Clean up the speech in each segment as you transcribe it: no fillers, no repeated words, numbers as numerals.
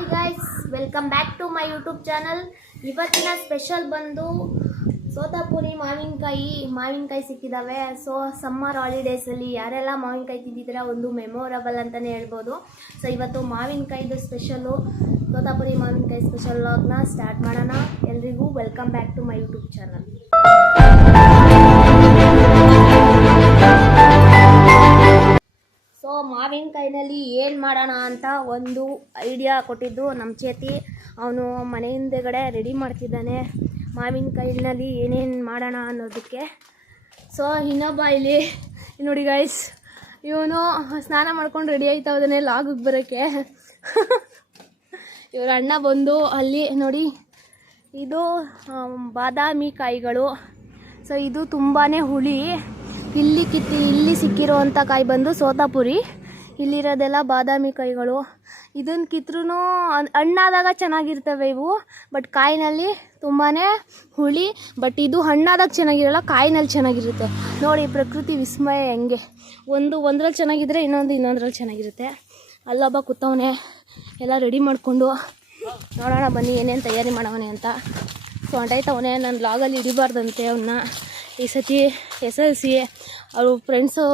Hi guys, welcome back to my YouTube channel. ಇವತ್ತಿನ special ಬಂದು ಸೋತಾಪುರಿ ಮಾವಿನಕಾಯಿ ಸಿಕ್ಕಿದ್ದಾವೆ. ಸೊ ಸಮ್ಮರ್ ಹಾಲಿಡೇಸಲ್ಲಿ ಯಾರೆಲ್ಲ ಮಾವಿನಕಾಯಿ ತಿಂದಿದ್ದೀರಾ ಒಂದು ಮೆಮೊರಬಲ್ ಅಂತಲೇ ಹೇಳ್ಬೋದು. ಸೊ ಇವತ್ತು ಮಾವಿನಕಾಯಿದು ಸ್ಪೆಷಲ್ಲು ಸೋತಾಪುರಿ ಮಾವಿನಕಾಯಿ ಸ್ಪೆಷಲ್ ವ್ಲಾಗ್ನ ಸ್ಟಾರ್ಟ್ ಮಾಡೋಣ. ಎಲ್ರಿಗೂ welcome back to my YouTube channel. So ಮಾವಿನಕಾಯಿನಲ್ಲಿ ಏನು ಮಾಡೋಣ ಅಂತ ಒಂದು ಐಡಿಯಾ ಕೊಟ್ಟಿದ್ದು ನಮ್ಮ ಚೇತಿ. ಅವನು ಮನೆ ಹಿಂದೆಗಡೆ ರೆಡಿ ಮಾಡ್ತಿದ್ದಾನೆ ಮಾವಿನಕಾಯಿನಲ್ಲಿ ಏನೇನು ಮಾಡೋಣ ಅನ್ನೋದಕ್ಕೆ. ಸೊ ಇನ್ನೊಬ್ಬ ಇಲ್ಲಿ ನೋಡಿ ಗೈಸ್, ಇವನು ಸ್ನಾನ ಮಾಡ್ಕೊಂಡು ರೆಡಿ ಆಯ್ತಾ ಹೋದಾನೆ ಲಾಗಿಗೆ ಬರೋಕ್ಕೆ. ಇವ್ರ ಅಣ್ಣ ಬಂದು ಅಲ್ಲಿ ನೋಡಿ, ಇದು ಬಾದಾಮಿ ಕಾಯಿಗಳು. ಸೊ ಇದು ತುಂಬಾ ಹುಳಿ. ಇಲ್ಲಿ ಸಿಕ್ಕಿರೋವಂಥ ಕಾಯಿ ಬಂದು ಸೋತಾಪುರಿ, ಇಲ್ಲಿರೋದೆಲ್ಲ ಬಾದಾಮಿ ಕಾಯಿಗಳು. ಇದನ್ನು ಕಿತ್ರೂ ಹಣ್ಣಾದಾಗ ಚೆನ್ನಾಗಿರ್ತವೆ ಇವು, ಬಟ್ ಕಾಯಿನಲ್ಲಿ ತುಂಬಾ ಹುಳಿ. ಬಟ್ ಇದು ಹಣ್ಣಾದಾಗ ಚೆನ್ನಾಗಿರಲ್ಲ, ಕಾಯಿನಲ್ಲಿ ಚೆನ್ನಾಗಿರುತ್ತೆ. ನೋಡಿ ಪ್ರಕೃತಿ ವಿಸ್ಮಯ ಹೆಂಗೆ, ಒಂದ್ರಲ್ಲಿ ಚೆನ್ನಾಗಿದ್ರೆ ಇನ್ನೊಂದ್ರಲ್ಲಿ ಚೆನ್ನಾಗಿರುತ್ತೆ. ಅಲ್ಲೊಬ್ಬ ಕೂತವನೆ ಎಲ್ಲ ರೆಡಿ ಮಾಡಿಕೊಂಡು. ನೋಡೋಣ ಬನ್ನಿ ಏನೇನು ತಯಾರಿ ಮಾಡವನೆ ಅಂತ. ಸೊ ಹೊಂಟಾಯ್ತವನೆ. ನನ್ನ ಲಾಗಲ್ಲಿ ಹಿಡಿಬಾರ್ದಂತೆ ಅವನ್ನ. ಈ ಸತಿ SLC ಅವರು ಫ್ರೆಂಡ್ಸು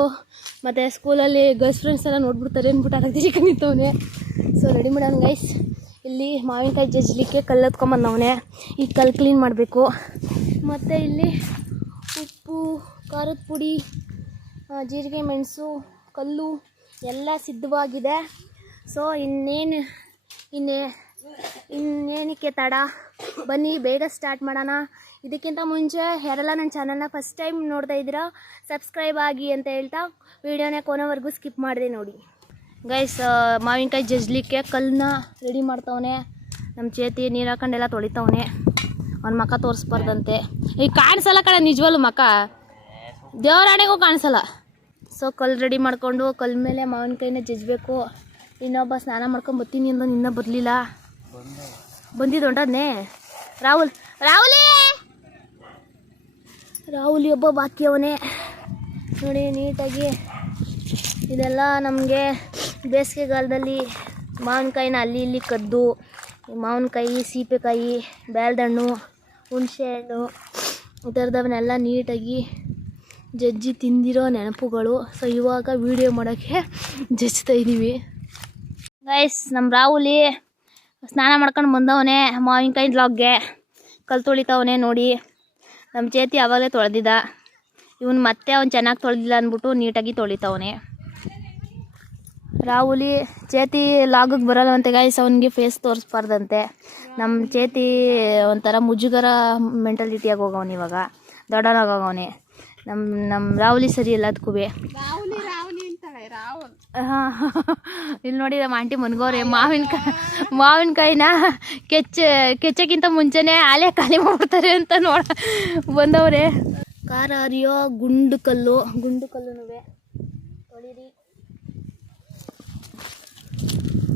ಮತ್ತು ಸ್ಕೂಲಲ್ಲಿ ಗರ್ಲ್ಸ್ ಫ್ರೆಂಡ್ಸ್ ಎಲ್ಲ ನೋಡ್ಬಿಡ್ತಾರೆ ಅಂದ್ಬಿಟ್ಟು ಅದಕ್ಕೆ ನಿಂತವನೆ. ಸೊ ರೆಡಿ ಮಾಡೋಣ ಗೈಸ್. ಇಲ್ಲಿ ಮಾವಿನಕಾಯಿ ಜಜ್ಲಿಕ್ಕೆ ಕಲ್ಲು ಎತ್ಕೊಂಬಂದವನೆ. ಈ ಕಲ್ಲು ಕ್ಲೀನ್ ಮಾಡಬೇಕು. ಮತ್ತು ಇಲ್ಲಿ ಉಪ್ಪು, ಖಾರದ ಪುಡಿ, ಜೀರಿಗೆ, ಮೆಣಸು, ಕಲ್ಲು ಎಲ್ಲ ಸಿದ್ಧವಾಗಿದೆ. ಸೊ ಇನ್ನೇನಕ್ಕೆ ತಡ, ಬನ್ನಿ ಬೇಗ ಸ್ಟಾರ್ಟ್ ಮಾಡೋಣ. ಇದಕ್ಕಿಂತ ಮುಂಚೆ ಯಾರೆಲ್ಲ ನನ್ನ ಚಾನಲ್ನ ಫಸ್ಟ್ ಟೈಮ್ ನೋಡ್ತಾ ಇದ್ದೀರಾ ಸಬ್ಸ್ಕ್ರೈಬ್ ಆಗಿ ಅಂತ ಹೇಳ್ತಾ ವಿಡಿಯೋನ ಕೊನೆವರೆಗೂ ಸ್ಕಿಪ್ ಮಾಡಿದೆ ನೋಡಿ. ಗೈಸ್ ಮಾವಿನಕಾಯಿ ಜಜ್ಲಿಕ್ಕೆ ಕಲ್ಲನ್ನ ರೆಡಿ ಮಾಡ್ತವನೆ ನಮ್ಮ ಚೇತಿ. ನೀರು ಹಾಕೊಂಡೆಲ್ಲ ತೊಳಿತವನೆ. ಅವ್ನ ಮಕ್ಕ ತೋರಿಸ್ಬಾರ್ದಂತೆ. ಈಗ ಕಾಣಿಸಲ್ಲ ಕಡೆ, ನಿಜವಲ್ಲೂ ಮಕ್ಕ ದೇವರಾಣೆಗೂ ಕಾಣಿಸಲ್ಲ. ಸೊ ಕಲ್ಲು ರೆಡಿ ಮಾಡಿಕೊಂಡು ಕಲ್ಲು ಮೇಲೆ ಮಾವಿನಕಾಯಿನ ಜಜ್ಬೇಕು. ಇನ್ನೊಬ್ಬ ಸ್ನಾನ ಮಾಡ್ಕೊಂಡು ಬರ್ತೀನಿ ಅಂದ ಇನ್ನೂ ಬರಲಿಲ್ಲ. ಬಂದಿದ್ದೊಂಟದ್ನೇ ರಾಹುಲಿ ಒಬ್ಬ ಬಾಕಿ ಅವನೇ. ನೋಡಿ ನೀಟಾಗಿ ಇದೆಲ್ಲ ನಮಗೆ ಬೇಸಿಗೆಗಾಲದಲ್ಲಿ ಮಾವಿನಕಾಯಿನ ಅಲ್ಲಿ ಇಲ್ಲಿ ಕದ್ದು, ಮಾವಿನಕಾಯಿ, ಸೀಬೆಕಾಯಿ, ಬೇಲ್ದಣ್ಣು, ಹುಣಸೆಹಣ್ಣು ಈ ಥರದವನ್ನೆಲ್ಲ ನೀಟಾಗಿ ಜಜ್ಜಿ ತಿಂದಿರೋ ನೆನಪುಗಳು. ಸೊ ಇವಾಗ ವಿಡಿಯೋ ಮಾಡೋಕ್ಕೆ ಜಜ್ತಾ ಇದ್ದೀವಿ ಗೈಸ್. ನಮ್ಮ ರಾಹುಲಿ ಸ್ನಾನ ಮಾಡ್ಕೊಂಡು ಬಂದವನೇ ಮಾವಿನಕಾಯಿ ಲಾಗ್ಗೆ. ಕಲ್ಲು ತೊಳಿತವನೇ ನೋಡಿ. ನಮ್ಮ ಚೇತಿ ಆವಾಗಲೇ ತೊಳೆದಿದ್ದ. ಇವನು ಮತ್ತೆ ಅವ್ನು ಚೆನ್ನಾಗಿ ತೊಳೆದಿಲ್ಲ ಅಂದ್ಬಿಟ್ಟು ನೀಟಾಗಿ ತೊಳಿತವನೆ. ರಾಹುಲಿ ಚೇತಿ ಲಾಗಿಗೆ ಬರಲ್ಲವಂತೆ ಗೈಸ್. ಅವನಿಗೆ ಫೇಸ್ ತೋರಿಸ್ಬಾರ್ದಂತೆ. ನಮ್ಮ ಚೇತಿ ಒಂಥರ ಮುಜುಗರ ಮೆಂಟಾಲಿಟಿಯಾಗಿ ಹೋಗವನು. ಇವಾಗ ದೊಡ್ಡನಾಗವನೆ. ನಮ್ಮ ರಾಹುಲಿ ಸರಿ ಇಲ್ಲ ಅದಕ್ಕೂ. ಹಾಂ ಇಲ್ಲಿ ನೋಡಿ ನಮ್ಮ ಆಂಟಿ ಮನ್ಗೋರೆ ಮಾವಿನಕಾಯಿನ ಕೆಚ್ಚಕ್ಕಿಂತ ಮುಂಚೆನೇ ಆಲೆ ಖಾಲಿ ಮಾಡ್ಬಿಡ್ತಾರೆ ಅಂತ ಬಂದವ್ರೆ. ಖಾರ ಹರಿಯೋ ಗುಂಡು ಕಲ್ಲು ತೊಳಿರಿ.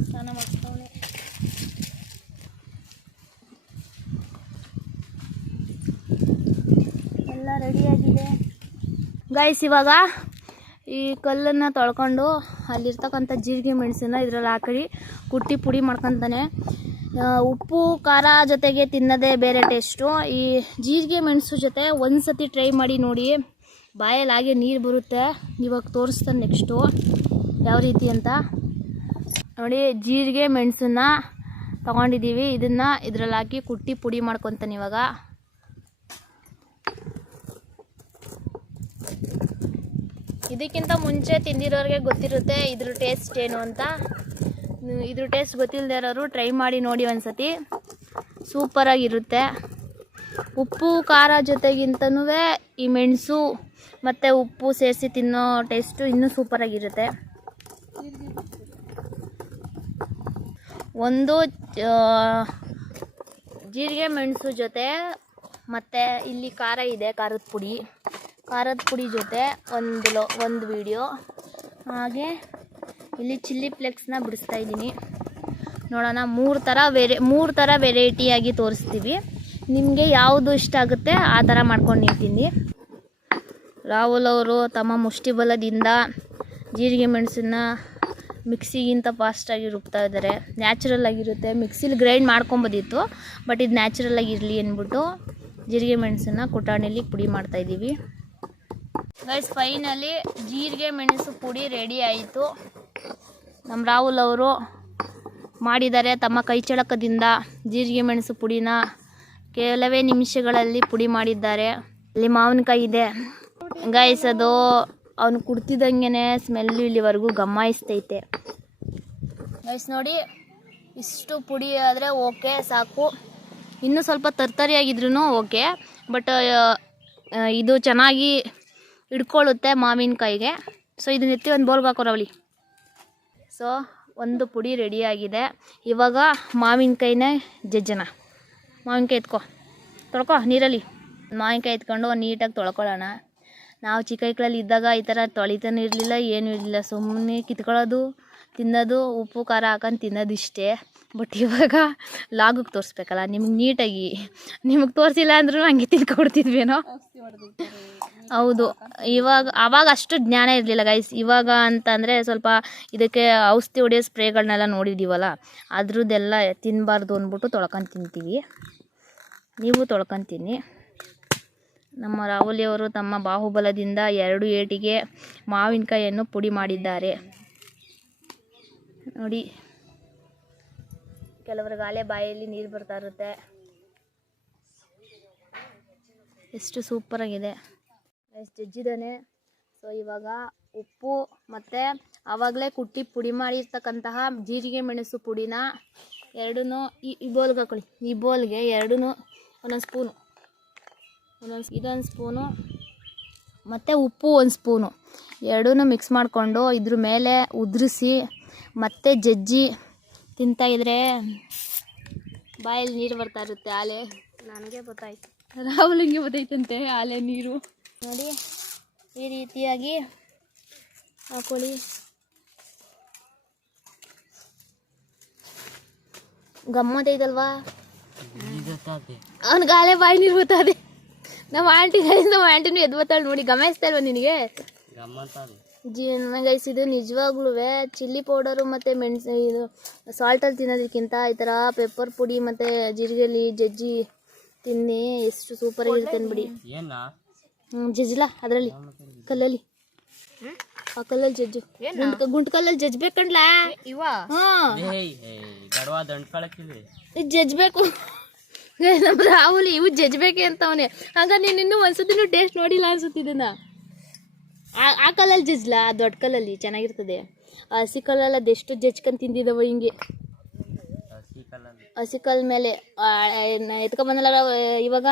ಸ್ನಾನ ಮಾಡ್ತಾವನೆ. ಎಲ್ಲ ರೆಡಿಯಾಗಿದೆ ಗೈಸ್. ಇವಾಗ ಈ ಕಲ್ಲನ್ನು ತೊಳ್ಕೊಂಡು ಅಲ್ಲಿರ್ತಕ್ಕಂಥ ಜೀರಿಗೆ ಮೆಣಸನ್ನ ಇದ್ರಲ್ಲಿ ಹಾಕಿ ಕುಟ್ಟಿ ಪುಡಿ ಮಾಡ್ಕೊತಾನೆ. ಉಪ್ಪು ಖಾರ ಜೊತೆಗೆ ತಿನ್ನೋದೇ ಬೇರೆ ಟೇಸ್ಟು. ಈ ಜೀರಿಗೆ ಮೆಣಸು ಜೊತೆ ಒಂದು ಸತಿ ಟ್ರೈ ಮಾಡಿ ನೋಡಿ, ಬಾಯಲ್ಲಿ ಹಾಗೆ ನೀರು ಬರುತ್ತೆ. ಇವಾಗ ತೋರಿಸ್ತಾನೆ ನೆಕ್ಸ್ಟು ಯಾವ ರೀತಿ ಅಂತ ನೋಡಿ. ಜೀರಿಗೆ ಮೆಣಸನ್ನ ತೊಗೊಂಡಿದ್ದೀವಿ, ಇದನ್ನು ಇದ್ರಲ್ಲಿ ಹಾಕಿ ಕುಟ್ಟಿ ಪುಡಿ ಮಾಡ್ಕೊತಾನೆ ಇವಾಗ. ಇದಕ್ಕಿಂತ ಮುಂಚೆ ತಿಂದಿರೋರಿಗೆ ಗೊತ್ತಿರುತ್ತೆ ಇದ್ರ ಟೇಸ್ಟ್ ಏನು ಅಂತ. ಇದ್ರ ಟೇಸ್ಟ್ ಗೊತ್ತಿಲ್ಲದೆ ಇರೋರು ಟ್ರೈ ಮಾಡಿ ನೋಡಿ ಒಂದ್ಸತಿ, ಸೂಪರಾಗಿರುತ್ತೆ. ಉಪ್ಪು ಖಾರ ಜೊತೆಗಿಂತನೂ ಈ ಮೆಣಸು ಮತ್ತು ಉಪ್ಪು ಸೇರಿಸಿ ತಿನ್ನೋ ಟೇಸ್ಟು ಇನ್ನೂ ಸೂಪರಾಗಿರುತ್ತೆ. ಒಂದು ಜೀರಿಗೆ ಮೆಣಸು ಜೊತೆ ಮತ್ತು ಇಲ್ಲಿ ಖಾರ ಇದೆ, ಖಾರದ ಪುಡಿ ಜೊತೆ ಒಂದು ವಿಡಿಯೋ. ಹಾಗೆ ಇಲ್ಲಿ ಚಿಲ್ಲಿ ಫ್ಲೇಕ್ಸ್ನ ಬಿಡಿಸ್ತಾ ಇದ್ದೀನಿ. ನೋಡೋಣ, ಮೂರು ಥರ ವೆರೈಟಿಯಾಗಿ ತೋರಿಸ್ತೀವಿ. ನಿಮಗೆ ಯಾವುದು ಇಷ್ಟ ಆಗುತ್ತೆ ಆ ಥರ ಮಾಡ್ಕೊಂಡು ತಿನ್ನಿ. ರಾಹುಲ್ ಅವರು ತಮ್ಮ ಮುಷ್ಟಿ ಬಲದಿಂದ ಜೀರಿಗೆ ಮೆಣಸನ್ನ ಮಿಕ್ಸಿಗಿಂತ ಫಾಸ್ಟಾಗಿ ರುಬ್ತಾ ಇದ್ದಾರೆ. ನ್ಯಾಚುರಲ್ ಆಗಿರುತ್ತೆ. ಮಿಕ್ಸಿಲಿ ಗ್ರೈಂಡ್ ಮಾಡ್ಕೊಬೋದಿತ್ತು, ಬಟ್ ಇದು ನ್ಯಾಚುರಲ್ ಆಗಿರಲಿ ಅಂದ್ಬಿಟ್ಟು ಜೀರಿಗೆ ಮೆಣಸನ್ನು ಕುಟಾಣಿಲಿ ಪುಡಿ ಮಾಡ್ತಾಯಿದ್ದೀವಿ. ಗೈಸ್ ಫೈನಲಿ ಜೀರಿಗೆ ಮೆಣಸು ಪುಡಿ ರೆಡಿ ಆಯಿತು. ನಮ್ಮ ರಾಹುಲ್ ಅವರು ಮಾಡಿದ್ದಾರೆ ತಮ್ಮ ಕೈ ಚಳಕದಿಂದ. ಜೀರಿಗೆ ಮೆಣಸು ಪುಡಿನ ಕೆಲವೇ ನಿಮಿಷಗಳಲ್ಲಿ ಪುಡಿ ಮಾಡಿದ್ದಾರೆ. ಅಲ್ಲಿ ಮಾವಿನಕಾಯಿ ಇದೆ ಗೈಸ್, ಅದು ಅವನು ಕುಡ್ತಿದ್ದಂಗೆ ಸ್ಮೆಲ್ಲು ಇಲ್ಲಿವರೆಗೂ ಗಮಾಯಿಸ್ತೈತೆ ಗೈಸ್. ನೋಡಿ ಇಷ್ಟು ಪುಡಿ ಆದರೆ ಓಕೆ ಸಾಕು. ಇನ್ನೂ ಸ್ವಲ್ಪ ತರ್ತರಿಯಾಗಿದ್ರೂ ಓಕೆ, ಬಟ್ ಇದು ಚೆನ್ನಾಗಿ ಹಿಡ್ಕೊಳ್ಳುತ್ತೆ ಮಾವಿನಕಾಯಿಗೆ. ಸೊ ಇದನ್ನ ಎತ್ತಿ ಒಂದು ಬೌಲ್ಗೆ ಹಾಕೋರವಳಿ. ಸೊ ಒಂದು ಪುಡಿ ರೆಡಿಯಾಗಿದೆ. ಇವಾಗ ಮಾವಿನಕಾಯಿನ ಜಜ್ಜನ. ಮಾವಿನಕಾಯಿ ತೊಳ್ಕೊ ನೀರಲ್ಲಿ. ಮಾವಿನಕಾಯಿ ಎತ್ಕೊಂಡು ನೀಟಾಗಿ ತೊಳ್ಕೊಳ್ಳೋಣ. ನಾವು ಚಿಕ್ಕ ಮಕ್ಕಳಲ್ಲಿ ಇದ್ದಾಗ ಈ ಥರ ತೊಳಿತಾನೆ ಇರಲಿಲ್ಲ, ಏನೂ ಇರಲಿಲ್ಲ. ಸುಮ್ಮನೆ ಕಿತ್ಕೊಳ್ಳೋದು, ತಿನ್ನೋದು, ಉಪ್ಪು ಖಾರ ಹಾಕೊಂಡು ತಿನ್ನೋದು ಇಷ್ಟೇ. ಬಟ್ ಇವಾಗ ಲಾಗಿಗೆ ತೋರಿಸ್ಬೇಕಲ್ಲ ನಿಮ್ಗೆ ನೀಟಾಗಿ. ನಿಮಗೆ ತೋರಿಸಿಲ್ಲ ಅಂದ್ರೂ ಹಂಗೆ ತಿನ್ಕೊಡ್ತಿದ್ವೇನೋ. ಹೌದು, ಆವಾಗ ಅಷ್ಟು ಜ್ಞಾನ ಇರಲಿಲ್ಲ ಗೈಸ್. ಇವಾಗ ಅಂತಂದರೆ ಸ್ವಲ್ಪ ಇದಕ್ಕೆ ಔಷಧಿ ಹೊಡೆಯೋ ಸ್ಪ್ರೇಗಳನ್ನೆಲ್ಲ ನೋಡಿದ್ದೀವಲ್ಲ, ಅದ್ರದ್ದೆಲ್ಲ ತಿನ್ನಬಾರ್ದು ಅಂದ್ಬಿಟ್ಟು ತೊಳ್ಕೊಂಡು ತಿಂತೀವಿ. ನೀವು ತೊಳ್ಕೊತೀನಿ. ನಮ್ಮ ರಾಹುಲಿಯವರು ತಮ್ಮ ಬಾಹುಬಲದಿಂದ 2 ಏಟಿಗೆ ಮಾವಿನಕಾಯಿಯನ್ನು ಪುಡಿ ಮಾಡಿದ್ದಾರೆ ನೋಡಿ. ಕೆಲವ್ರಿಗಾಲೆ ಬಾಯಲ್ಲಿ ನೀರು ಬರ್ತಾ ಇರುತ್ತೆ. ಎಷ್ಟು ಸೂಪರಾಗಿದೆ. ಎಷ್ಟು ಜಜ್ಜಿದ್ದಾನೆ. ಸೊ ಇವಾಗ ಉಪ್ಪು ಮತ್ತು ಆವಾಗಲೇ ಕುಟ್ಟಿ ಪುಡಿ ಮಾಡಿರ್ತಕ್ಕಂತಹ ಜೀರಿಗೆ ಮೆಣಸು ಪುಡಿನ ಎರಡೂ ಈ ಬೋಲ್ಗೆ ಹಾಕೊಳ್ಳಿ. ಈ ಬೋಲ್ಗೆ ಎರಡೂ ಒಂದೊಂದು ಸ್ಪೂನು, ಇದೊಂದು ಸ್ಪೂನು ಮತ್ತು ಉಪ್ಪು 1 ಸ್ಪೂನು ಎರಡೂ ಮಿಕ್ಸ್ ಮಾಡಿಕೊಂಡು ಇದ್ರ ಮೇಲೆ ಉದುರಿಸಿ ಮತ್ತೆ ಜಜ್ಜಿ ತಿಂತಾಯಿದ್ರೆ ಬಾಯಲ್ಲಿ ನೀರು ಬರ್ತಾ ಇರುತ್ತೆ. ಆಲೆ ನನಗೆ ಗೊತ್ತಾಯ್ತು, ರಾಹುಲಿಗೆ ಗೊತ್ತಾಯ್ತಂತೆ ಆಲೆ ನೀರು. ನೋಡಿ ಈ ರೀತಿಯಾಗಿ ಹಾಕೊಳ್ಳಿ. ಗಮ್ಮತ್ತೈತಲ್ವಾ? ಅವ್ನಿಗೆ ಆಲೆ ಬಾಯಿ ನೀರು ಬರ್ತದೆ. ನಮ್ಮ ಆಂಟಿನೂ ಎದ್ದು ಬರ್ತಾಳೆ ನೋಡಿ. ಗಮನಿಸ್ತಾ ಇಲ್ವಾ ನಿನಗೆ? ಗೈಸ್ ಇದು ನಿಜವಾಗ್ಲೂ ಚಿಲ್ಲಿ ಪೌಡರು ಮತ್ತು ಮೆಣಸು ಇದು ಸಾಲ್ಟಲ್ಲಿ ತಿನ್ನೋದಕ್ಕಿಂತ ಈ ಥರ ಪೆಪ್ಪರ್ ಪುಡಿ ಮತ್ತು ಜೀರಿಗೆಲಿ ಜಜ್ಜಿ ತಿನ್ನಿ ಎಷ್ಟು ಸೂಪರಾಗಿರುತ್ತೆ ಅಂದ್ಬಿಡಿ. ಜಜ್ಜಿಲ್ಲ ಅದರಲ್ಲಿ ಕಲ್ಲಲ್ಲಿ, ಆ ಕಲ್ಲಲ್ಲಿ ಜಜ್ಜು, ಗುಂಟು ಕಲ್ಲಲ್ಲಿ ಜಜ್ಬೇಕಂಡ್ಲಾ ಜಜ್ಬೇಕು. ನಮ್ಮ ರಾಹುಲಿ ಇವು ಜಜ್ಬೇಕೆ ಅಂತವನೇ. ಹಂಗ ನೀನು ಇನ್ನೂ ಒಂದ್ಸತಿನೂ ಟೇಸ್ಟ್ ನೋಡಿಲ್ಲ ಅನ್ಸುತ್ತಿದ್ದನ್ನ. ಆ ಕಲ್ಲಲ್ಲಿ ಜಜ್ಲಾ, ದೊಡ್ಡ ಕಲ್ಲಲ್ಲಿ ಚೆನ್ನಾಗಿರ್ತದೆ. ಹಸಿ ಕಲ್ಲಲ್ಲಿ ಅದೆಷ್ಟು ಜಜ್ಕೊಂಡು ತಿಂದಿದ್ದವ ಹಿಂಗೆ. ಹಸಿ ಕಲ್ ಮೇಲೆ ಎತ್ಕೊಂಬಂದಲ್ಲ ಇವಾಗ.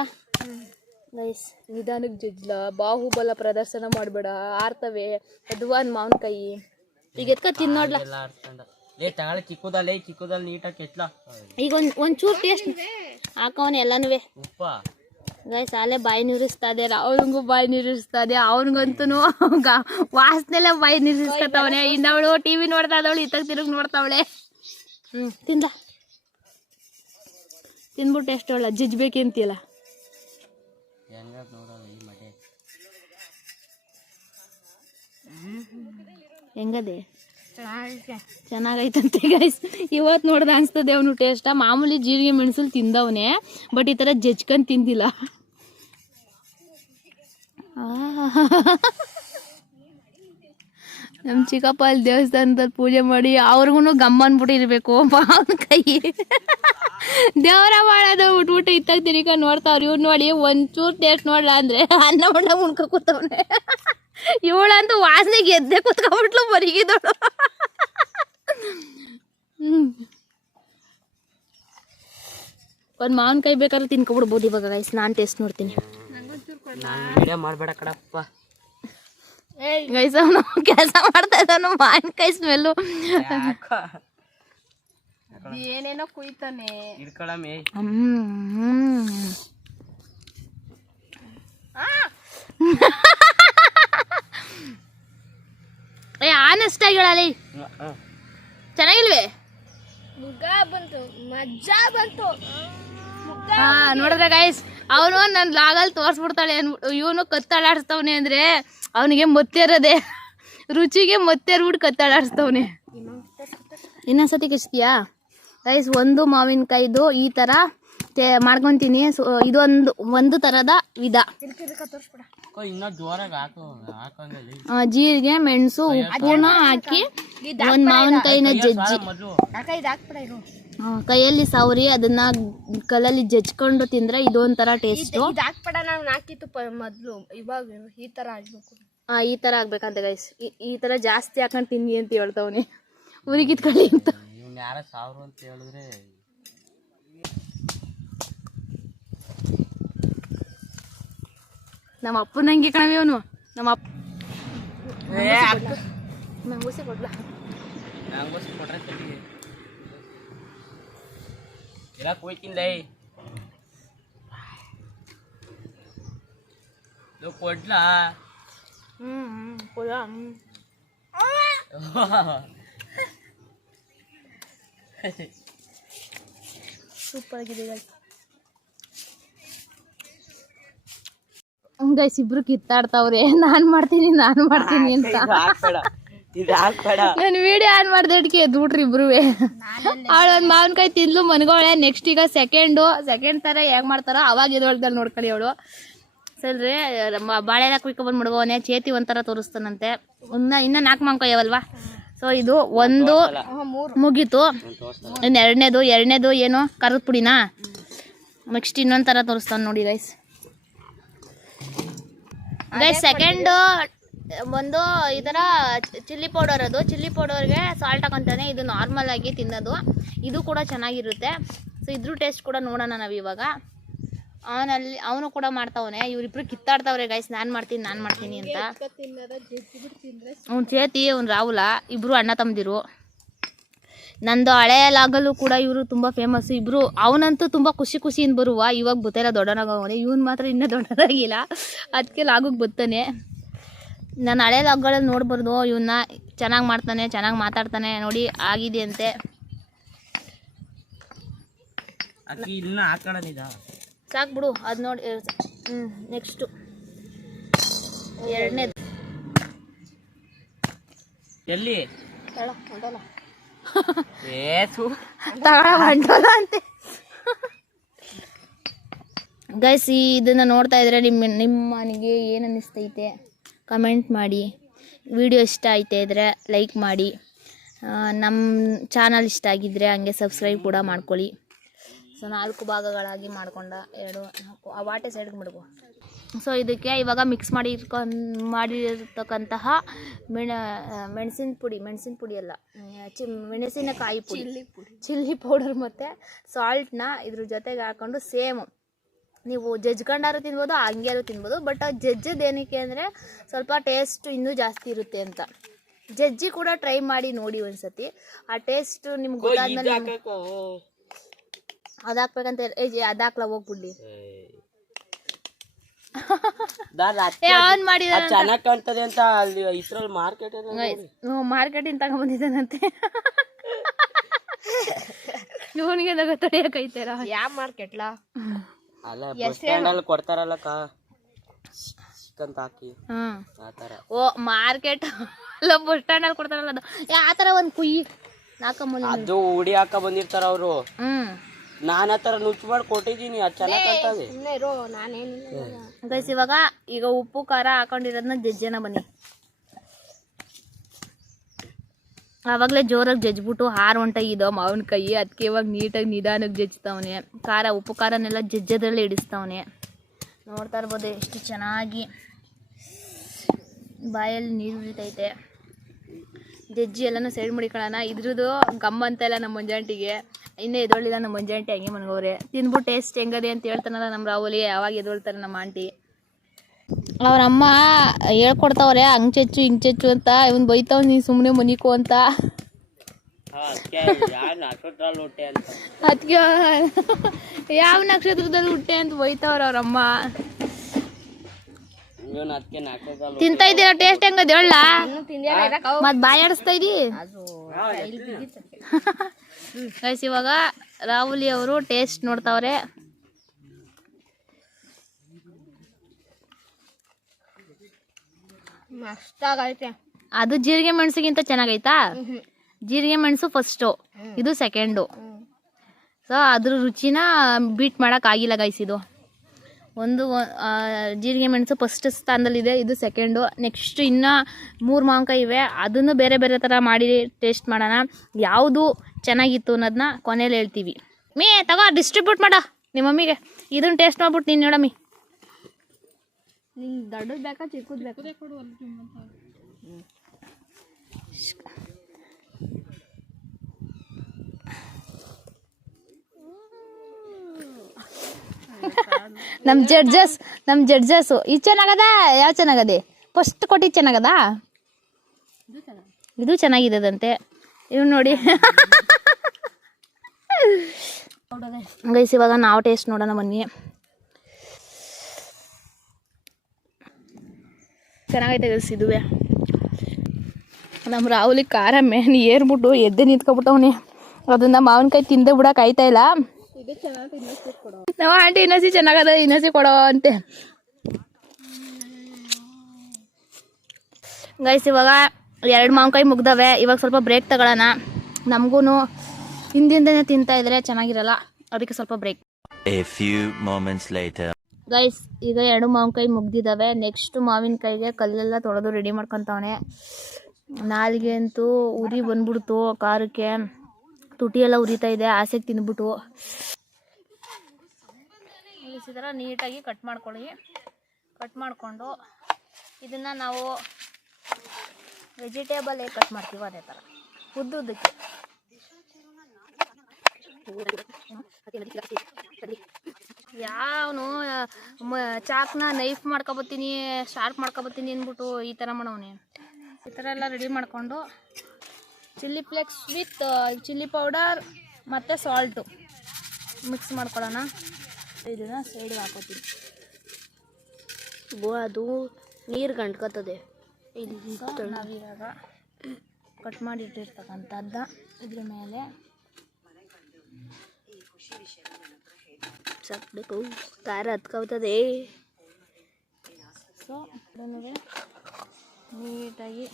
ನೈಸ್. ನಿಧಾನಕ್ಕೆ ಜಜ್ಲ, ಬಾಹುಬಲ ಪ್ರದರ್ಶನ ಮಾಡಬೇಡ, ಆರ್ತವೆ ಅದುವಾನ್ ಮಾವಿನಕಾಯಿ. ಈಗ ಎತ್ಕ ತಿನ್ನೋಡ್ಲ. ಈಗ ಒಂಚೂರು ಟೇಸ್ಟ್ ಹಾಕವನೆ ಎಲ್ಲನೂ. ಗೈಸ್ ಅಲ್ಲೇ ಬಾಯಿ ನೀರಿಸ್ತಾ ಇದೆ, ರಾಹುಲ್ಗೂ ಬಾಯಿ ನೀರಿಸ್ತಾ ಇದೆ. ಅವನಿಗಂತೂ ವಾಸನೆಲ್ಲ ಬಾಯಿ ನೀರಿಸ್ಕೊತಾವನೆ. ಇನ್ನವಳು TV ನೋಡ್ತಾ ಇದ್ದವಳು ಇತ್ತಾಗ ತಿರುಗಿ ನೋಡ್ತಾವಳೆ. ತಿಂದ ತಿಂದ್ಬಿಟ್ಟು ಎಷ್ಟು ಒಳ್ಳೆ ಜಜ್ಬೇಕಂತೀಯಲ್ಲ. ಹೆಂಗದೆ? ಚೆನ್ನಾಗೈತಂತೆ ಗೈಸ್. ಇವತ್ತು ನೋಡ್ದೆ ಅನಿಸ್ತದೆ ಅವನು ಟೇಸ್ಟ. ಮಾಮೂಲಿ ಜೀರಿಗೆ ಮೆಣಸಲ್ಲಿ ತಿಂದವನೇ, ಬಟ್ ಈ ಥರ ಜಜ್ಕೊಂಡು ತಿಂದಿಲ್ಲ. ನಮ್ಮ ಚಿಕ್ಕಪ್ಪ ಅಲ್ಲಿ ದೇವಸ್ಥಾನದಲ್ಲಿ ಪೂಜೆ ಮಾಡಿ ಅವ್ರಿಗೂ ಗಮ್ಮ ಅಂದ್ಬಿಟ್ಟಿರ್ಬೇಕು ಮಾವಿನಕಾಯಿ. ದೇವರ ಮಾಡೋದು ಉಟ್ಬಿಟ್ಟು ಇತ್ತಾಗ ತಿರುಗ ನೋಡ್ತಾವ್ರಿ. ಇವ್ರು ನೋಡಿ ಒಂಚೂರು ಟೇಸ್ಟ್ ನೋಡ್ಲ ಅಂದರೆ ಅನ್ನ ಬಣ್ಣ ಮುಣ್ಕ ಕೂತವನೆ. ಇವಳಂತೂ ವಾಸನೆಗೆ ಎದ್ದೆ ಕೂತ್ಕೊಂಡ್ಬಿಟ್ಲು ಬರಿಗಿದಳು. ಒಂದು ಮಾವಿನಕಾಯಿ ಬೇಕಾದ್ರೆ ತಿನ್ಕೊಬಿಡ್ಬೋದು ಇವಾಗ ಗೈಸ್. ನಾನು ಟೇಸ್ಟ್ ನೋಡ್ತೀನಿ. ಗೈಸ್ ಅವನು ಕೆಲಸ ಮಾಡ್ತಾ ಇದ್ದಾನು. ಮಾವಿನಕಾಯಿ ಸ್ಮೆಲ್ಲು ಏನೇನೋ ಕುಯ್ತಾನೆ. ಆನೆಸ್ಟ್ ಆಗಿಳಲಿ ಚೆನ್ನಾಗಿಲ್ವೇ? ಮಜಾ ಬಂತು. ನೋಡಿದ್ರೆ ಗೈಸ್ ಅವನು ನನ್ನ ಲಾಗಲ್ಲಿ ತೋರಿಸ್ಬಿಡ್ತಾಳೆ ಅನ್ಬಿಟ್ಟು ಇವನು ಕತ್ತಾಡಾಡಿಸ್ತವನೆ. ಅಂದರೆ ಅವನಿಗೆ ಮತ್ತೇರದೆ ರುಚಿಗೆ ಮತ್ತೇರ್ಬಿಟ್ಟು ಕತ್ತಾಡಾಡಿಸ್ತವನೆ. ಇನ್ನೊಂದ್ಸತಿ ಕಿಸ್ತೀಯಾ ಗೈಸ್? ಒಂದು ಮಾವಿನಕಾಯಿದು ಈ ಥರ ಮಾಡ್ಕೊತೀನಿ. ಒಂದು ಥರದ ವಿಧ. ಜೀರಿಗೆ, ಮೆಣಸು, ಉಪ್ಪುನ ಹಾಕಿ ಒಂದು ಮಾವಿನಕಾಯಿನ ಜಜ್ಜಿ ಕೈಯಲ್ಲಿ ಸವರಿ ಅದನ್ನ ಕಲ್ಲಲ್ಲಿ ಜಜ್ಕೊಂಡು ತಿಂದ್ರೆ ಇದೊಂಥರ ಟೇಸ್ಟು. ಮೊದಲು ಇವಾಗ ಈ ಥರ ಆಗ್ಬೇಕು. ಈ ಥರ ಆಗ್ಬೇಕಂತ ಗೈಸ್. ಈ ಥರ ಜಾಸ್ತಿ ಹಾಕೊಂಡು ತಿನ್ನಿ ಅಂತ ಹೇಳ್ತಾವನಿ, ಉರಿಗಿತ್ಕೊಳ್ಳಿ ಅಂತ. ಯಾರ ಸಾವಿರ ಅಂತ ಹೇಳಿದ್ರೆ ನಮ್ಮ ಅಪ್ಪನಂಗೆ ಕಣವೆ ಅವನು. ನಮ್ಮ ಅಪ್ಪ ನಂಗೋಸಿ ಕೊಡ್ಲಾ? ನಂಗೋಸಿ ಕೊಟ್ರೆ ತಲೆಗೆ ಎಲ್ಲ ಕೊಯ್ತಿಂದ ಕೊಡ್ಲಾ? ಸೂಪರ್ ಆಗಿದೆ ಗೈಸ್. ಇಬ್ರು ಕಿತ್ತಾಡ್ತಾವ್ರೆ, ನಾನ್ ಮಾಡ್ತೀನಿ ಅಂತ. ನಾನು ವಿಡಿಯೋ ಆನ್ ಮಾಡ್ದೆ ಅಡ್ಕೆ ಎದ್ಬಿಟ್ರಿ ಇಬ್ರು. ಅವಳು ಒಂದು ಮಾವಿನಕಾಯಿ ತಿಂದ್ಲು ಮನ್ಗೋಳೆ. ನೆಕ್ಸ್ಟ್ ಈಗ ಸೆಕೆಂಡ್ ತರ ಹೇಗ್ ಮಾಡ್ತಾರೋ ಅವಾಗ ಎದೊಳ್ದಲ್ಲಿ ನೋಡ್ಕೊಳ್ಳಿ ಅವಳು. ಸಲ್ರಿ ಬಾಳೆಲ್ಲ ಕುಯ್ಕೊಬಂದು ಮುಡ್ಗೋನೆ ಚೇತಿ ಒಂಥರ ತೋರಿಸ್ತಾನಂತೆ. ಇನ್ನ 4 ಮಾವಿನಕಾಯಿ ಅವಲ್ವಾ? ಸೊ ಇದು ಒಂದು ಮುಗೀತು. ಇನ್ನು ಎರಡನೇದು ಏನು ಖಾರದ ಪುಡಿನಾ? ನೆಕ್ಸ್ಟ್ ಇನ್ನೊಂಥರ ತೋರಿಸ್ತಾನೆ ನೋಡಿ ಗೈಸ್. ಸೆಕೆಂಡ್ ಒಂದು ಈ ಥರ ಚಿಲ್ಲಿ ಪೌಡರ್. ಅದು ಚಿಲ್ಲಿ ಪೌಡರ್ಗೆ ಸಾಲ್ಟ್ ಹಾಕೊಂತಾನೆ. ಇದು ನಾರ್ಮಲ್ ಆಗಿ ತಿನ್ನೋದು. ಇದು ಕೂಡ ಚೆನ್ನಾಗಿರುತ್ತೆ. ಸೊ ಇದ್ರ ಟೇಸ್ಟ್ ಕೂಡ ನೋಡೋಣ ನಾವು ಇವಾಗ. ಅವನು ಕೂಡ ಮಾಡ್ತಾವನೆ. ಇವರಿಬ್ರು ಕಿತ್ತಾಡ್ತಾವ್ರೆ ಗೈಸ್, ನಾನು ಮಾಡ್ತೀನಿ ಅಂತ. ಅವ್ನು ಚೇತಿ, ಅವ್ನು ರಾಹುಲ, ಇಬ್ರು ಅಣ್ಣ ತಮ್ಮದಿರು. ನಂದು ಹಳೆಯ ಲಾಗಲ್ಲೂ ಕೂಡ ಇವರು ತುಂಬ ಫೇಮಸ್ ಇಬ್ರು. ಅವನಂತೂ ತುಂಬ ಖುಷಿಯಿಂದ ಬರುವ. ಇವಾಗ ಗೊತ್ತಿಲ್ಲ, ದೊಡ್ಡನಾಗವನೆ. ಇವನು ಮಾತ್ರ ಇನ್ನೂ ದೊಡ್ಡದಾಗಿಲ್ಲ, ಅದಕ್ಕೆ ಲಾಗಕ್ಕೆ ಬರ್ತಾನೆ. ನಾನು ಹಳೆ ಲಾಗ್ಗಳಲ್ಲಿ ನೋಡ್ಬಾರ್ದು ಇವನ್ನ. ಚೆನ್ನಾಗಿ ಮಾಡ್ತಾನೆ, ಚೆನ್ನಾಗಿ ಮಾತಾಡ್ತಾನೆ. ನೋಡಿ ಆಗಿದೆ ಅಂತೆ. ಸಾಕು ಬಿಡು ಅದು ನೋಡಿ. ನೆಕ್ಸ್ಟು ಎರಡನೇದು ಎಲ್ಲಿ ಅಂತೆ ಗೈಸ್. ಇದನ್ನ ನೋಡ್ತಾ ಇದ್ರೆ ನಿಮ್ಮನಿಗೆ ಏನು ಅನ್ನಿಸ್ತೈತೆ ಕಮೆಂಟ್ ಮಾಡಿ. ವಿಡಿಯೋ ಇಷ್ಟ ಆಯ್ತಾ ಇದ್ರೆ ಲೈಕ್ ಮಾಡಿ. ನಮ್ಮ ಚಾನಲ್ ಇಷ್ಟ ಆಗಿದ್ರೆ ಹಂಗೆ ಸಬ್ಸ್ಕ್ರೈಬ್ ಕೂಡ ಮಾಡ್ಕೊಳ್ಳಿ. ಸೊ 4 ಭಾಗಗಳಾಗಿ ಮಾಡ್ಕೊಂಡ 2 4 ಆ ವಾಟೆ ಸೈಡ್ಗೆ ಮಡಗು. ಸೊ ಇದಕ್ಕೆ ಇವಾಗ ಮಿಕ್ಸ್ ಮಾಡಿರ್ತಕ್ಕಂತಹ ಮೆಣಸಿನ ಪುಡಿ ಅಲ್ಲ, ಮೆಣಸಿನಕಾಯಿ ಪುಡಿ, ಚಿಲ್ಲಿ ಪೌಡರ್ ಮತ್ತು ಸಾಲ್ಟ್ನ ಇದ್ರ ಜೊತೆಗೆ ಹಾಕ್ಕೊಂಡು ಸೇಮ್ ನೀವು ಜಜ್ಕೊಂಡಾರು ತಿನ್ಬೋದು, ಹಂಗ್ಯಾರು ತಿನ್ಬೋದು. ಬಟ್ ಜಜ್ಜದು ಏನಕ್ಕೆ ಅಂದರೆ ಸ್ವಲ್ಪ ಟೇಸ್ಟ್ ಇನ್ನೂ ಜಾಸ್ತಿ ಇರುತ್ತೆ ಅಂತ. ಜಜ್ಜಿ ಕೂಡ ಟ್ರೈ ಮಾಡಿ ನೋಡಿ ಒಂದ್ಸತಿ. ಆ ಟೇಸ್ಟ್ ನಿಮ್ಗೆ ಗೊತ್ತಾದ್ಮೇಲೆ ಅದಾಕ್ಬೇಕಂತ ಅದಾಕ್ಲ ಹೋಗ್ಬಿಡ್ಲಿ. ಚೆನ್ನಾಗಿ ಕಾಣ್ತದೆ ಅಂತ ಅಲ್ಲಿ ಇದ್ರಲ್ಲಿ ಮಾರ್ಕೆಟಿಂದ ತಗೊಂಡ್ಬಂದಿದ್ದಾನಂತೆ. ಇವನಿಗೆ ತಡೆಯಕೈತಾರ. ಯಾವ ಮಾರ್ಕೆಟ್ಲಾ? ಅಲ್ಲ ಬಸ್ ಸ್ಟ್ಯಾಂಡ್ ಅಲ್ಲಿ ಕೊಡ್ತಾರಲ್ಲ ಚಿಕನ್ ಹಾಕಿ ಆತರ. ಓ ಮಾರ್ಕೆಟ್ ಅಲ್ಲ, ಬಸ್ ಸ್ಟ್ಯಾಂಡ್ ಅಲ್ಲಿ ಕೊಡ್ತಾರಲ್ಲ ಅದು. ಆತರ ಒಂದು ಕುಯ್ಯಿ ಅದು ಉಡಿ ಹಾಕ ಬಂದಿರ್ತಾರ ಅವರು. ನಾನು ಆ ಥರ ನುಚ್ಚು ಮಾಡಿ ಕೊಟ್ಟಿದ್ದೀನಿ, ಅದು ಚೆನ್ನಾಗಿ ಕಾಣ್ತದೆ. ಗೈಸ್ ಈಗ ಉಪ್ಪು ಖಾರ ಹಾಕೊಂಡಿರೋದನ್ನ ಜಜ್ಜನ ಬನ್ನಿ. ಆವಾಗಲೇ ಜೋರಾಗಿ ಜಜ್ಬಿಟ್ಟು ಹೊಂಟಾಗಿದ್ದೋ ಮಾವಿನಕಾಯಿ. ಅದಕ್ಕೆ ಇವಾಗ ನೀಟಾಗಿ ನಿಧಾನಕ್ಕೆ ಜಜ್ತಾವನೆ. ಉಪ್ಪು ಖಾರನೆಲ್ಲ ಜಜ್ಜದ್ರಲ್ಲಿ ಇಡಿಸ್ತಾವನೆ. ನೋಡ್ತಾ ಇರ್ಬೋದು ಎಷ್ಟು ಚೆನ್ನಾಗಿ ಬಾಯಲ್ಲಿ ನೀರು ಉಳಿತೈತೆ. ಜಜ್ಜಿ ಎಲ್ಲನೂ ಸೈಡ್ ಮಾಡಿಕೊಳ್ಳೋಣ. ಇದ್ರದ್ದು ಗಮ್ಮಂತೆಲ್ಲ ನಮ್ಮ ಮಂಜಾಂಟಿಗೆ ಇನ್ನೂ ಎದೊಳ್ಳಿಲ್ಲ. ನಮ್ಮ ಮಂಜಾಂಟಿ ಹಂಗೆ ಮನ್ಗವ್ರೆ. ತಿಂದ್ಬಿಟ್ಟು ಟೇಸ್ಟ್ ಹೆಂಗದೆ ಅಂತ ಹೇಳ್ತಾನಲ್ಲ ನಮ್ಮ ರಾಹುಲಿ. ಯಾವಾಗ ಎದೊಳ್ತಾರೆ ನಮ್ಮ ಆಂಟಿ. ಅವ್ರಮ್ಮ ಹೇಳ್ಕೊಡ್ತಾವ್ರೆ ಹಂಗೆ ಚೆಚ್ಚು ಹಿಂಗೆ ಚೆಚ್ಚು ಅಂತ. ಇವನು ಬೈತಾವ್ ನೀನು ಸುಮ್ಮನೆ ಮನಿಕೋ ಅಂತ. ಅದಕ್ಕೆ ಯಾವ ನಕ್ಷತ್ರದಲ್ಲಿ ಹುಟ್ಟೆ ಅಂತ ಬೈತಾವ್ರ ಅವ್ರಮ್ಮ. ತಿಂತಾ ಇದ್ದೀರಾ? ಟೇಸ್ಟ್ ಹೆಂಗದ ಹೇಳ. ಮತ್ ಬಾಯಿ ಆಡಿಸ್ತಾ ಇದ್ದೀ. ಗೈಸ್ ಇವಾಗ ರಾಹುಲಿ ಅವರು ಟೇಸ್ಟ್ ನೋಡ್ತಾವ್ರೆ. ಮಸ್ತಾಗೈತೆ. ಅದು ಜೀರಿಗೆ ಮೆಣಸಿಗಿಂತ ಚೆನ್ನಾಗೈತಾ? ಜೀರಿಗೆ ಮೆಣಸು ಫಸ್ಟು, ಇದು ಸೆಕೆಂಡು. ಸೊ ಅದ್ರ ರುಚಿನ ಬೀಟ್ ಮಾಡೋಕ್ಕಾಗಿಲ್ಲ ಗೈಸ್. ಇದು ಒಂದು ಜೀರಿಗೆ ಮೆಣಸು ಫಸ್ಟ್ ಸ್ಥಾನದಲ್ಲಿದೆ, ಇದು ಸೆಕೆಂಡು. ನೆಕ್ಸ್ಟ್ ಇನ್ನೂ 3 ಮಾವಿನಕಾಯಿ ಇವೆ, ಅದನ್ನು ಬೇರೆ ಬೇರೆ ಥರ ಮಾಡಿ ಟೇಸ್ಟ್ ಮಾಡೋಣ. ಯಾವುದು ಚೆನ್ನಾಗಿತ್ತು ಅನ್ನೋದನ್ನ ಕೊನೆಯಲ್ಲಿ ಹೇಳ್ತೀವಿ. ತಗೋ ಡಿಸ್ಟ್ರಿಬ್ಯೂಟ್ ಮಾಡ ನಿಮ್ಮ ಮಮ್ಮಿಗೆ. ಇದನ್ನು ಟೇಸ್ಟ್ ಮಾಡ್ಬಿಟ್ಟು ನೀನು ನೋಡಮ್ಮಿ. ನಿಂಗೆ ದೊಡ್ಡದು ಬೇಕಾ ಚಿಕ್ಕದು ಬೇಕಾ? ನಮ್ಮ ಜಡ್ಜಸ್ ಇದು ಚೆನ್ನಾಗದ, ಯಾವ ಚೆನ್ನಾಗದೆ? ಫಸ್ಟ್ ಕೊಟ್ಟಿದ್ದು ಚೆನ್ನಾಗದ, ಇದು ಚೆನ್ನಾಗಿದೆದಂತೆ. ಇವ್ ನೋಡಿ ಗೈಸ್, ಇವಾಗ ನಾವು ಟೇಸ್ಟ್ ನೋಡೋಣ ಬನ್ನಿ. ಚೆನ್ನಾಗೈತೆ ಗೈಸ್. ಇದುವೆ ನಮ್ಮ ರಾಹುಲಿಗೆ ಖಾರ ಮೇನ್ ಏರ್ಬಿಟ್ಟು ಎದ್ದೆ ನಿಂತ್ಕೊಬಿಟ್ಟವನಿ. ಅದನ್ನ ಮಾವಿನಕಾಯಿ ತಿಂದೆ ಬಿಡಕ್ಕೆ ಆಯ್ತಾ ಇಲ್ಲ. ನಾವು ಆಂಟಿ ಇನ್ನೊಸಿ ಚೆನ್ನಾಗದ, ಇನ್ನೊಸಿ ಕೊಡೋ ಅಂತೆ. ಗೈಸ್ ಇವಾಗ 2 ಮಾವಿನಕಾಯಿ ಮುಗ್ದವೆ. ಇವಾಗ ಸ್ವಲ್ಪ ಬ್ರೇಕ್ ತಗೊಳ್ಳೋಣ. ನಮಗೂ ಹಿಂದಿಂದನೇ ತಿಂತಾ ಇದ್ರೆ ಚೆನ್ನಾಗಿರಲ್ಲ, ಅದಕ್ಕೆ ಸ್ವಲ್ಪ ಬ್ರೇಕ್. ಗೈಸ್ ಈಗ 2 ಮಾವಿನಕಾಯಿ ಮುಗ್ದಿದ್ದಾವೆ. ನೆಕ್ಸ್ಟ್ ಮಾವಿನಕಾಯಿಗೆ ಕಲ್ಲೆಲ್ಲ ತೊಳೆದು ರೆಡಿ ಮಾಡ್ಕೊತಾವನೆ. ನಾಲಿಗೆ ಅಂತೂ ಉರಿ ಬಂದ್ಬಿಡ್ತು, ಖಾರಕ್ಕೆ ತುಟಿ ಎಲ್ಲ ಉರಿತಾ ಇದೆ, ಆಸೆಗೆ ತಿಂದ್ಬಿಟ್ಟು. ಈ ಥರ ನೀಟಾಗಿ ಕಟ್ ಮಾಡ್ಕೊಳ್ಳಿ. ಕಟ್ ಮಾಡಿಕೊಂಡು ಇದನ್ನು ನಾವು ವೆಜಿಟೇಬಲ್ ಹೇಗೆ ಕಟ್ ಮಾಡ್ತೀವೋ ಅದೇ ಥರ ಉದ್ದುದ್ದಕ್ಕೆ. ಯಾವನು ಚಾಕ್ನ ನೈಫ್ ಮಾಡ್ಕೊಬತ್ತೀನಿ, ಶಾರ್ಪ್ ಮಾಡ್ಕೊಬತ್ತೀನಿ ಅಂದ್ಬಿಟ್ಟು ಈ ಥರ ಮಾಡವನೆ. ಈ ಥರ ಎಲ್ಲ ರೆಡಿ ಮಾಡಿಕೊಂಡು chilli flakes with chilli powder ಮತ್ತು ಸಾಲ್ಟು ಮಿಕ್ಸ್ ಮಾಡ್ಕೊಳ್ಳೋಣ. ಇದನ್ನು ಸೈಡ್ಗೆ ಹಾಕೋತೀನಿ. ಅದು ನೀರು ಗಂಟ್ಕೊತದೆ. ನಾವೀಗ ಕಟ್ ಮಾಡಿಟ್ಟಿರ್ತಕ್ಕಂಥದ್ದ ಇದ್ರ ಮೇಲೆ ಸಾಕಬೇಕು, ಖಾರ ಹತ್ಕೋತದೆ. ಸೊ ಅದನ್ನು ನೀಟಾಗಿ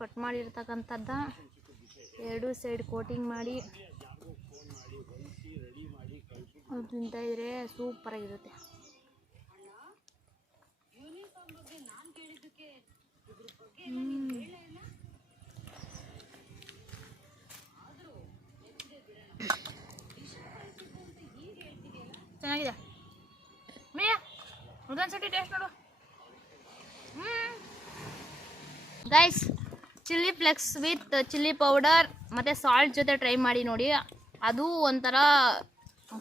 ಕಟ್ ಮಾಡಿರ್ತಕ್ಕಂಥದ್ದ 2 ಸೈಡ್ ಕೋಟಿಂಗ್ ಮಾಡಿ ತಿಂತಾಯಿದ್ರೆ ಸೂಪರಾಗಿರುತ್ತೆ. ಚೆನ್ನಾಗಿದೆ. ಒಂದೊಂದ್ಸತಿ ಟೇಸ್ಟ್ ನೋಡು guys. Chilli flex with chilli powder ಮತ್ತು ಸಾಲ್ಟ್ ಜೊತೆ ಟ್ರೈ ಮಾಡಿ ನೋಡಿ. ಅದು ಒಂಥರ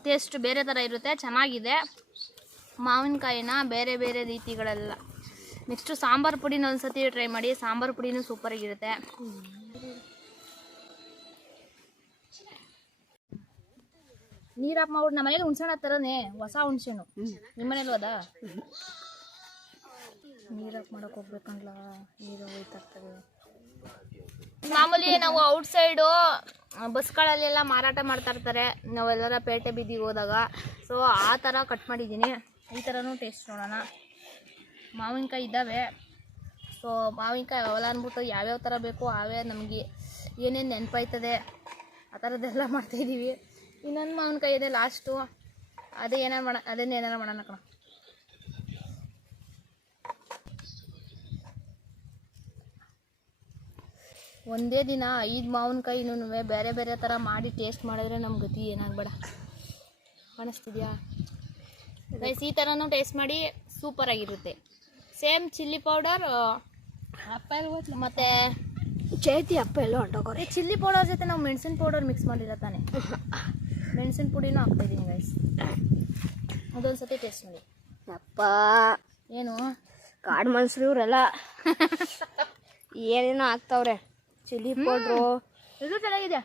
ಟೇಸ್ಟ್ ಬೇರೆ ಥರ ಇರುತ್ತೆ, ಚೆನ್ನಾಗಿದೆ. ಮಾವಿನಕಾಯಿನ ಬೇರೆ ಬೇರೆ ರೀತಿಗಳೆಲ್ಲ. ನೆಕ್ಸ್ಟು ಸಾಂಬಾರು ಪುಡಿನ ಒಂದ್ಸತಿ ಟ್ರೈ ಮಾಡಿ, ಸಾಂಬಾರು ಪುಡಿನೂ ಸೂಪರಾಗಿರುತ್ತೆ. ನೀರು ಹಾಕಿ ಮಾಡ್ಬಿಟ್ಟು ನಮ್ಮ ಮನೇಲಿ ಹುಣ್ಸೆಹಣ್ಣು ಥರನೇ ಹೊಸ ಹುಣ್ಸೆಹಣ್ಣು. ನಿಮ್ಮ ಮನೇಲಿ ಅದ? ನೀರು ಹಾಕಿ ಮಾಡೋಕೆ ಹೋಗ್ಬೇಕಂದ್ಲ, ನೀರು ಹೋಯ್ತಾ ಇರ್ತದೆ. ಮಾಮೂಲಿ ನಾವು ಔಟ್ಸೈಡು ಬಸ್ಗಳಲ್ಲೆಲ್ಲ ಮಾರಾಟ ಮಾಡ್ತಾ ಇರ್ತಾರೆ, ನಾವೆಲ್ಲರ ಪೇಟೆ ಬೀದಿಗೆ ಹೋದಾಗ. ಸೊ ಆ ಥರ ಕಟ್ ಮಾಡಿದ್ದೀನಿ. ಈ ಥರನೂ ಟೇಸ್ಟ್ ನೋಡೋಣ. ಮಾವಿನಕಾಯಿ ಇದ್ದಾವೆ. ಸೊ ಮಾವಿನಕಾಯಿ ಅವೆಲ್ಲ ಅಂದ್ಬಿಟ್ಟು ಯಾವ್ಯಾವ ಥರ ಬೇಕು ಅವೇ ನಮಗೆ ಏನೇನು ನೆನಪಾಯ್ತದೆ ಆ ಥರದ್ದೆಲ್ಲ ಮಾಡ್ತಾಯಿದ್ದೀವಿ. ಇನ್ನೊಂದು ಮಾವಿನಕಾಯಿ ಇದೆ ಲಾಸ್ಟು, ಅದನ್ನೇನಾರು ಮಾಡೋಣ ಕಣ. ಒಂದೇ ದಿನ 5 ಮಾವಿನಕಾಯಿನೂ ಬೇರೆ ಬೇರೆ ಥರ ಮಾಡಿ ಟೇಸ್ಟ್ ಮಾಡಿದ್ರೆ ನಮ್ಮ ಗತಿ ಏನಾಗಬೇಡ. ಕಾಣಿಸ್ತಿದ್ಯಾ ಗೈಸ್? ಈ ಥರನೂ ಟೇಸ್ಟ್ ಮಾಡಿ ಸೂಪರಾಗಿರುತ್ತೆ. ಸೇಮ್ ಚಿಲ್ಲಿ ಪೌಡರ್ ಮತ್ತು ಚೈತಿ ಅಪ್ಪ ಎಲ್ಲೋ ಹೊಂಟೋಗೋರೆ. ಚಿಲ್ಲಿ ಪೌಡರ್ ಜೊತೆ ನಾವು ಮೆಣಸಿನ ಪೌಡರ್ ಮಿಕ್ಸ್ ಮಾಡಿಲ್ಲ ತಾನೆ, ಮೆಣಸಿನ ಪುಡಿನೂ ಹಾಕ್ತಾಯಿದ್ದೀನಿ ಗೈಸ್. ಅದೊಂದು ಸತಿ ಟೇಸ್ಟ್ ಮಾಡಿ. ಅಪ್ಪ ಏನು ಕಾಡು ಮನುಷ್ಯರು ಇವರೆಲ್ಲ ಏನೇನೋ ಹಾಕ್ತಾವ್ರೆ. ಚಿಲ್ಲಿ ಪೌಡ್ರು, ಇದು ಚೆನ್ನಾಗಿದೆ.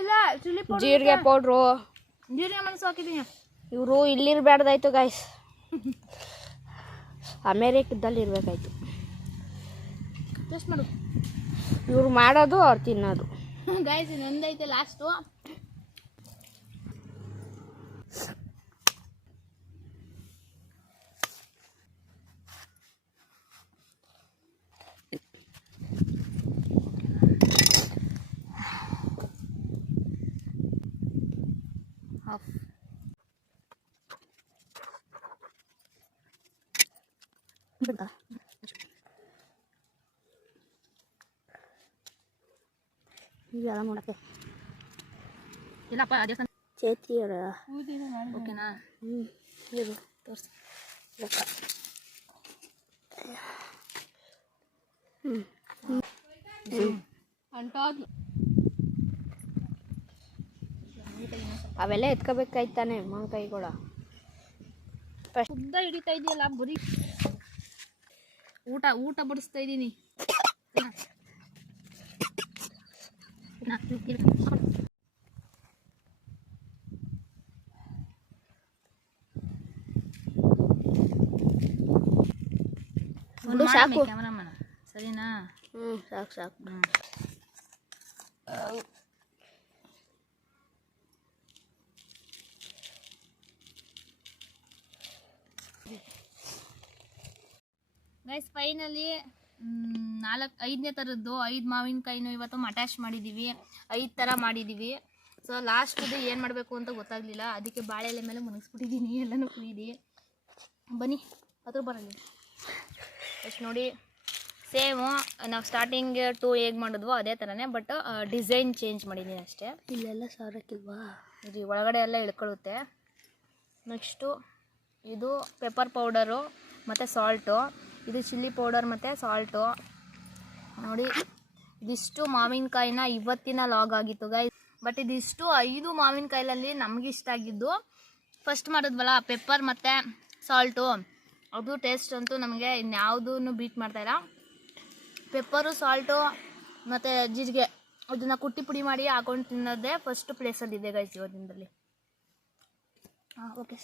ಇಲ್ಲ ಚಿಲ್ಲಿ ಪೌಡರ್, ಜೀರಿಗೆ ಪೌಡ್ರು, ಜೀರಿಗೆ ಮೆಣಸು ಹಾಕಿದ್ದೀನಿ. ಇವರು ಇಲ್ಲಿರಬಾರ್ದಾಯ್ತು ಗೈಸ್, ಅಮೇರಿಕದಲ್ಲಿ ಇರಬೇಕಾಯ್ತು. ಟೇಸ್ಟ್ ಮಾಡು. ಇವ್ರು ಮಾಡೋದು ಅವ್ರು ತಿನ್ನೋದು. ಗೈಸ್ ಇನ್ನೊಂದೈತೆ ಲಾಸ್ಟು. ಇದೆಲ್ಲ ನೋಡಕ್ಕೆ ಇಲ್ಲಪ್ಪ ದೇವಸ್ಥಾನ ಚೇತಿ ಅವರ ಓಕೆನಾ? ಇದು ತೋರಿಸಿ. ಅವೆಲ್ಲ ಎತ್ಕೋಬೇಕಾಯ್ತಾನೆ ಮಾವಿನಕಾಯಿಗಳ ಉದ್ದ ಹಿಡಿತಾ ಇದೆಯಲ್ಲ ಬರೀ ಊಟ ಬಡಿಸ್ತಾ ಇದ್ದೀನಿ. ಸಾಕು ಕ್ಯಾಮರಾಮನ್ ಸರಿನಾ? ಸಾಕು ಸಾಕು. ಗೈಸ್ ಫೈನಲಿ 5ನೇ ಥರದ್ದು 5 ಮಾವಿನಕಾಯಿನೂ ಇವತ್ತು ಅಟ್ಯಾಚ್ ಮಾಡಿದ್ದೀವಿ. 5 ಥರ ಮಾಡಿದ್ದೀವಿ. ಸೊ ಲಾಸ್ಟ್ದು ಏನು ಮಾಡಬೇಕು ಅಂತ ಗೊತ್ತಾಗಲಿಲ್ಲ, ಅದಕ್ಕೆ ಬಾಳೆ ಎಲೆ ಮೇಲೆ ಮುನಿಸ್ಬಿಟ್ಟಿದ್ದೀನಿ ಎಲ್ಲನೂ ಕುಯ್ದು. ಬನ್ನಿ ಅದ್ರ ಬರಲಿ ಎಷ್ಟು ನೋಡಿ. ಸೇಮು ನಾವು ಸ್ಟಾರ್ಟಿಂಗ್ 2 ಹೇಗೆ ಮಾಡಿದ್ವೋ ಅದೇ ಥರನೇ, ಬಟ್ ಡಿಸೈನ್ ಚೇಂಜ್ ಮಾಡಿದ್ದೀನಿ ಅಷ್ಟೇ. ಇಲ್ಲೆಲ್ಲ ಸಾರಕ್ಕಿಲ್ವಾ? ಇದು ಒಳಗಡೆ ಎಲ್ಲ ಇಳ್ಕೊಳ್ಳುತ್ತೆ. ನೆಕ್ಸ್ಟು ಇದು ಪೆಪ್ಪರ್ ಪೌಡರು ಮತ್ತು ಸಾಲ್ಟು, ಇದು ಚಿಲ್ಲಿ ಪೌಡರ್ ಮತ್ತು ಸಾಲ್ಟು. ನೋಡಿ ಇದಿಷ್ಟು ಮಾವಿನಕಾಯಿನ ಇವತ್ತಿನ ಲಾಗ್ ಆಗಿತ್ತು ಗೈಸ್. ಬಟ್ ಇದಿಷ್ಟು 5 ಮಾವಿನಕಾಯಿಲಲ್ಲಿ ನಮ್ಗೆ ಇಷ್ಟ ಆಗಿದ್ದು ಫಸ್ಟ್ ಮಾಡಿದ್ವಲ್ಲ ಪೆಪ್ಪರ್ ಮತ್ತು ಸಾಲ್ಟು, ಅದು ಟೇಸ್ಟ್ ಅಂತೂ ನಮಗೆ ಇನ್ಯಾವುದೂ ಬೀಟ್ ಮಾಡ್ತಾಯಿಲ್ಲ. ಪೆಪ್ಪರು ಸಾಲ್ಟು ಮತ್ತು ಜೀರಿಗೆ ಅದನ್ನು ಕುಟ್ಟಿ ಪುಡಿ ಮಾಡಿ ಹಾಕೊಂಡು ತಿನ್ನೋದೇ ಫಸ್ಟ್ ಪ್ಲೇಸಲ್ಲಿದೆ ಗೈಸ್ ಇವತ್ತಿನದಲ್ಲಿ. ಓಕೆ.